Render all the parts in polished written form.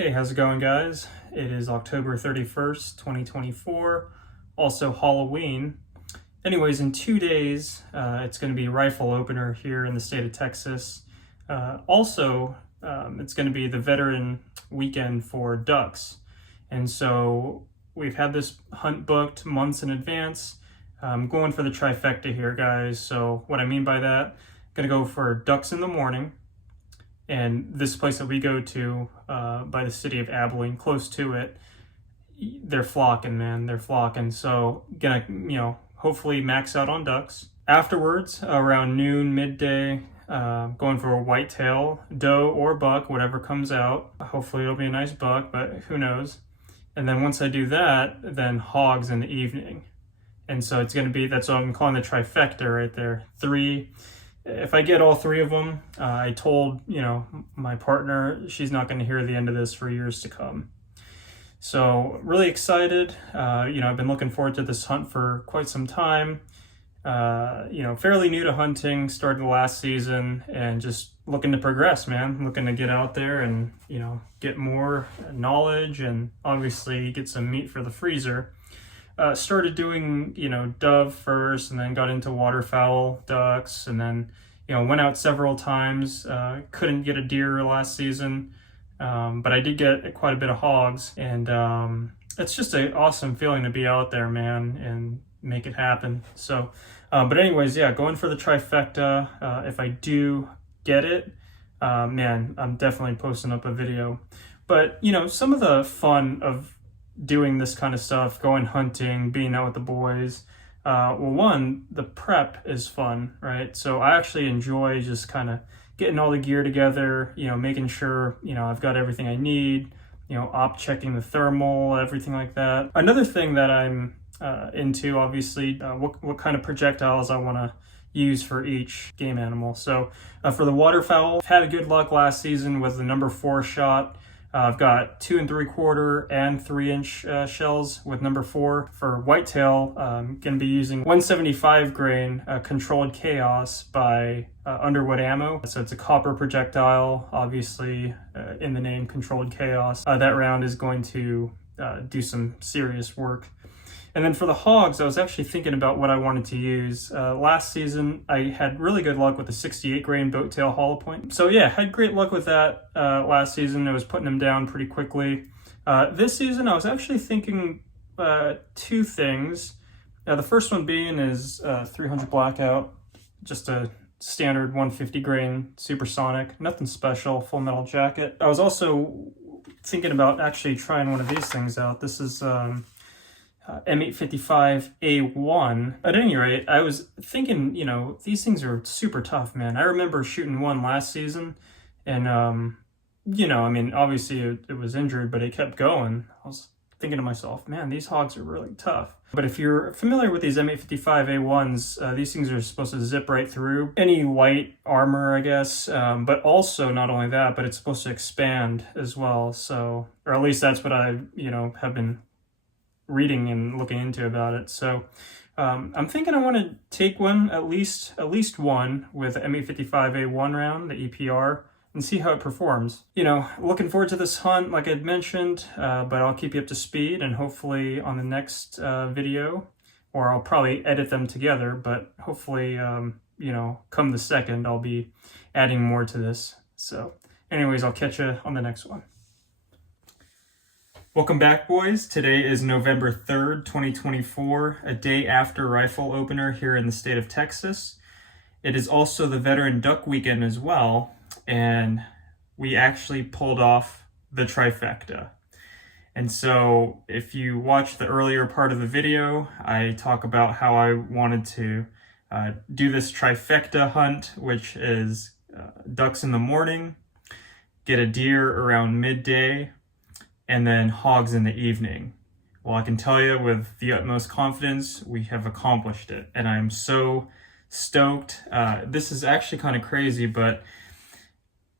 Hey, how's it going, guys? It is October 31st, 2024, also Halloween. Anyways, in 2 days, it's going to be rifle opener here in the state of Texas. It's going to be the veteran weekend for ducks. And so we've had this hunt booked months in advance. I'm going for the trifecta here, guys. So what I mean by that, I'm going to go for ducks in the morning. And this place that we go to by the city of Abilene, close to it, they're flocking, man. They're flocking. So gonna, hopefully max out on ducks. Afterwards, around noon, midday, going for a whitetail, doe or buck, whatever comes out. Hopefully it'll be a nice buck, but who knows. And then once I do that, then hogs in the evening. And so it's gonna be, that's what I'm calling the trifecta right there. If I get all three of them, I told, my partner, she's not going to hear the end of this for years to come. So really excited. I've been looking forward to this hunt for quite some time. Fairly new to hunting, started last season, and just looking to progress, man. Looking to get out there and, get more knowledge and obviously get some meat for the freezer. Started doing, dove first, and then got into waterfowl, ducks, and then, went out several times. Couldn't get a deer last season, but I did get quite a bit of hogs, and it's just an awesome feeling to be out there, man, and make it happen. So, but anyways, yeah, going for the trifecta. If I do get it, man, I'm definitely posting up a video. But, some of the fun of doing this kind of stuff, going hunting, being out with the boys. One, the prep is fun, right? So I actually enjoy just kind of getting all the gear together, making sure, I've got everything I need, op checking the thermal, everything like that. Another thing that I'm into, obviously, what kind of projectiles I want to use for each game animal. So for the waterfowl, I've had a good luck last season with the number 4 shot. I've got 2 3/4 and 3-inch shells with number 4. For whitetail, I'm going to be using 175 grain controlled chaos by Underwood Ammo. So it's a copper projectile, obviously in the name controlled chaos. That round is going to do some serious work. And then for the hogs, I was actually thinking about what I wanted to use. Last season, I had really good luck with the 68 grain boat tail hollow point. So yeah, had great luck with that last season. I was putting them down pretty quickly. This season, I was actually thinking 2 things. The first one being is 300 blackout, just a standard 150 grain supersonic, nothing special, full metal jacket. I was also thinking about actually trying one of these things out. This is M855A1. At any rate, I was thinking, these things are super tough, man. I remember shooting one last season and, obviously it was injured, but it kept going. I was thinking to myself, man, these hogs are really tough. But if you're familiar with these M855A1s, these things are supposed to zip right through any light armor, I guess. But also not only that, but it's supposed to expand as well. So, or at least that's what I, have been reading and looking into about it. So I'm thinking I want to take one, at least one with the M855A1 round, the EPR, and see how it performs. Looking forward to this hunt, like I'd mentioned, but I'll keep you up to speed, and hopefully on the next video, or I'll probably edit them together, but hopefully, come the second, I'll be adding more to this. So anyways, I'll catch you on the next one. Welcome back, boys. Today is November 3rd, 2024, a day after rifle opener here in the state of Texas. It is also the veteran duck weekend as well, and we actually pulled off the trifecta. And so if you watch the earlier part of the video, I talk about how I wanted to do this trifecta hunt, which is ducks in the morning, get a deer around midday, and then hogs in the evening. Well, I can tell you with the utmost confidence, we have accomplished it, and I'm so stoked. This is actually kind of crazy, but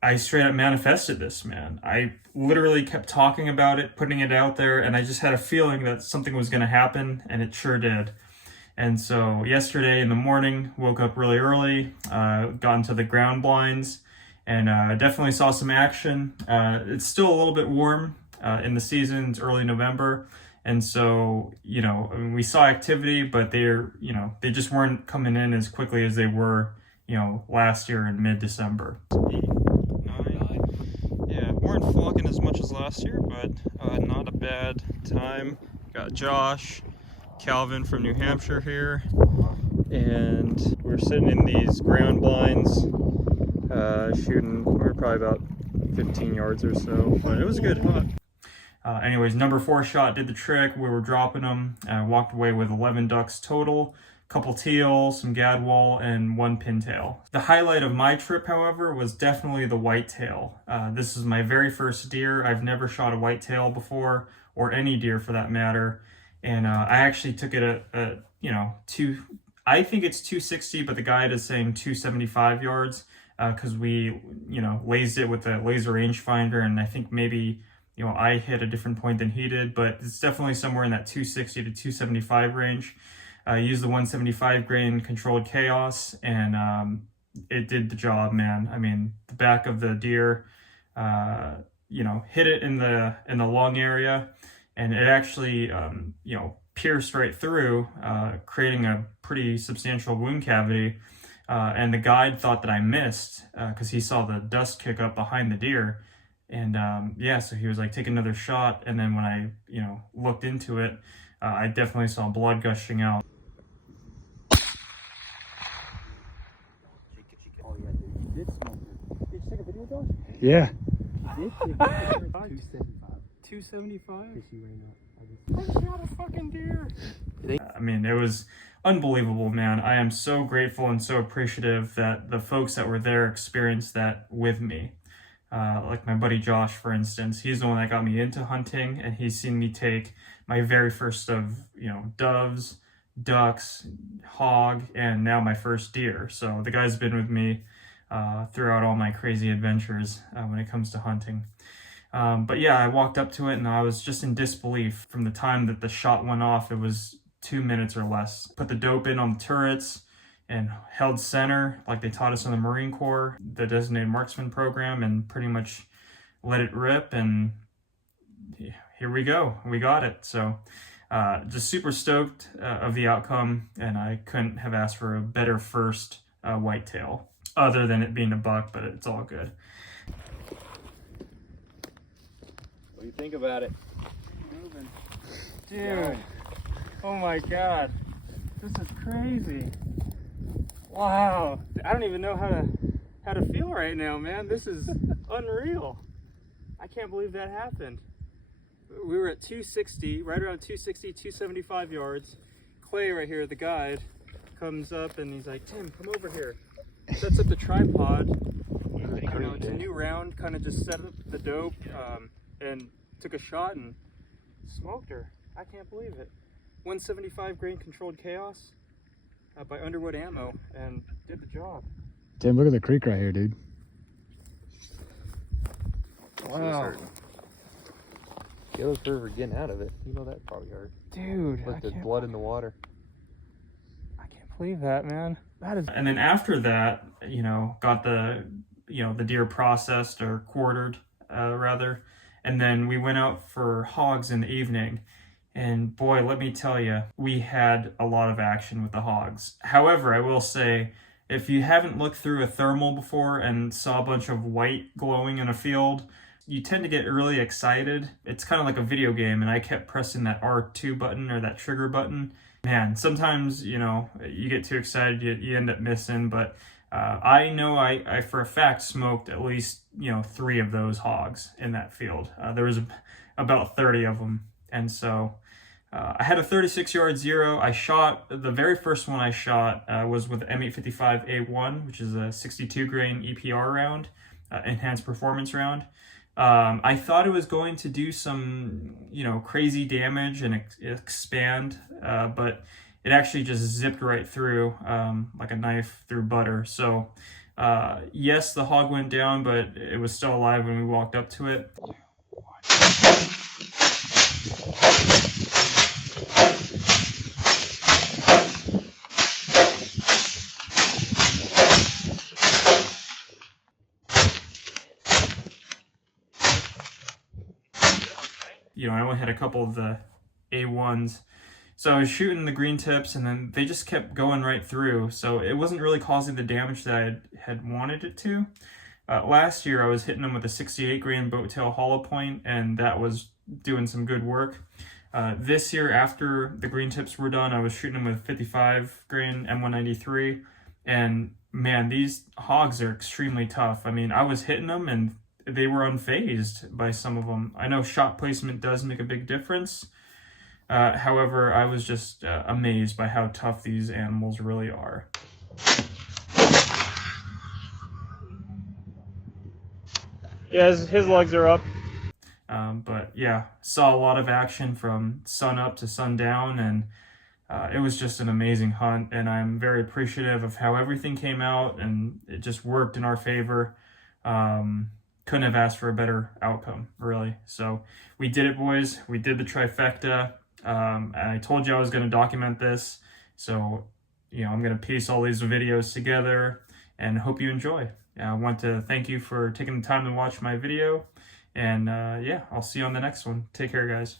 I straight up manifested this, man. I literally kept talking about it, putting it out there, and I just had a feeling that something was gonna happen, and it sure did. And so yesterday in the morning, woke up really early, got into the ground blinds, and definitely saw some action. It's still a little bit warm in the season. It's early November, and so, you know, I mean, we saw activity, but they just weren't coming in as quickly as they were, you know, last year in mid-December. 8, 9. Yeah, weren't flocking as much as last year, but not a bad time. Got Josh, Calvin from New Hampshire here, and we're sitting in these ground blinds, shooting. We were probably about 15 yards or so, but it was a good hunt. Anyways, number 4 shot did the trick. We were dropping them. Walked away with 11 ducks total, couple teal, some gadwall, and 1 pintail. The highlight of my trip, however, was definitely the whitetail. This is my very first deer. I've never shot a whitetail before, or any deer for that matter. And I actually took it at you know, I think it's 260, but the guide is saying 275 yards because we, you know, lased it with a laser rangefinder, and I think maybe, you know, I hit a different point than he did, but it's definitely somewhere in that 260 to 275 range. Used the 175 grain controlled chaos, and it did the job, man. I mean, the back of the deer, you know, hit it in the lung area, and it actually, you know, pierced right through, creating a pretty substantial wound cavity. And the guide thought that I missed because he saw the dust kick up behind the deer. And yeah, so he was like, take another shot. And then when I, you know, looked into it, I definitely saw blood gushing out. Did you take a video, Josh? Yeah. 275? I shot a fucking deer. I mean, it was unbelievable, man. I am so grateful and so appreciative that the folks that were there experienced that with me. Like my buddy Josh, for instance, he's the one that got me into hunting, and he's seen me take my very first of, you know, doves, ducks, hog, and now my first deer. So the guy's been with me throughout all my crazy adventures when it comes to hunting. But yeah, I walked up to it and I was just in disbelief. From the time that the shot went off, it was 2 minutes or less. Put the dope in on the turrets and held center like they taught us in the Marine Corps, the designated marksman program, and pretty much let it rip, and here we go. We got it. So just super stoked of the outcome, and I couldn't have asked for a better first whitetail, other than it being a buck, but it's all good. What do you think about it? Moving. Dude, oh my god, this is crazy. Wow, I don't even know how to feel right now, man. This is unreal. I can't believe that happened. We were at 260, right around 260, 275 yards. Clay right here, the guide, comes up and he's like, Tim, come over here. Sets up the tripod. You know, it's a new round, kind of just set up the dope, and took a shot and smoked her. I can't believe it. 175 grain controlled chaos by Underwood Ammo, and did the job. Tim, look at the creek right here, dude. Wow. Yellow curve getting out of it. You know that's probably hard. Dude, Look, there's blood in the water. I can't believe that, man. That is. And then after that, you know, got the deer processed or quartered, rather, and then we went out for hogs in the evening. And boy, let me tell you, we had a lot of action with the hogs. However, I will say, if you haven't looked through a thermal before and saw a bunch of white glowing in a field, you tend to get really excited. It's kind of like a video game, and I kept pressing that R2 button or that trigger button. Man, sometimes, you know, you get too excited, you end up missing, but I know I for a fact smoked at least, you know, 3 of those hogs in that field. There was about 30 of them. And so I had a 36-yard zero. I shot, the very first one I shot was with the M855A1, which is a 62 grain EPR round, enhanced performance round. I thought it was going to do some, you know, crazy damage and expand, but it actually just zipped right through like a knife through butter. So yes, the hog went down, but it was still alive when we walked up to it. you know, I only had a couple of the A1s. So I was shooting the green tips and then they just kept going right through. So it wasn't really causing the damage that I had wanted it to. Last year I was hitting them with a 68 grain boat tail hollow point, and that was doing some good work. This year, after the green tips were done, I was shooting them with 55 grain M193, and man, these hogs are extremely tough. I mean, I was hitting them and they were unfazed by some of them. I know shot placement does make a big difference. However, I was just amazed by how tough these animals really are. Yeah, his legs are up. But yeah, saw a lot of action from sun up to sundown, and it was just an amazing hunt, and I'm very appreciative of how everything came out, and it just worked in our favor. Couldn't have asked for a better outcome, really. So we did it, boys. We did the trifecta. I told you I was going to document this, so you know, I'm going to piece all these videos together and hope you enjoy. I want to thank you for taking the time to watch my video, and yeah, I'll see you on the next one. Take care, guys.